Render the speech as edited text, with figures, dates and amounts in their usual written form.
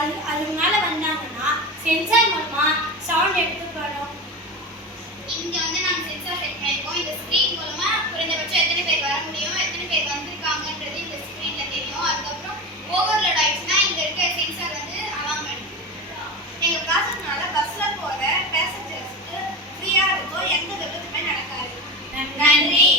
அதுக்கு மேலே வந்தாங்கன்னா சென்சார் மூலமாக சவுண்ட் எடுத்துப்படும். இங்கே வந்து நாங்கள் சென்சார் செட் பண்ணியிருக்கோம். இந்த ஸ்க்ரீன் மூலமாக குறைந்தபட்சம் எத்தனை பேர் வர முடியும், எத்தனை பேர் வந்திருக்காங்கன்றது இந்த ஸ்க்ரீனில் தெரியும். அதுக்கப்புறம் ஓவர்லோட் ஆயிடுச்சுன்னா இங்கே இருக்க சென்சார் வந்து அலாம் பண்ணும். எங்கள் ப்ராசஸ்னால பஸ்ஸில் போகிற பேசஞ்சர்ஸ்க்கு ஃப்ரீயாக இருக்கும், எந்த விபத்துமே நடக்காது. நன்றி.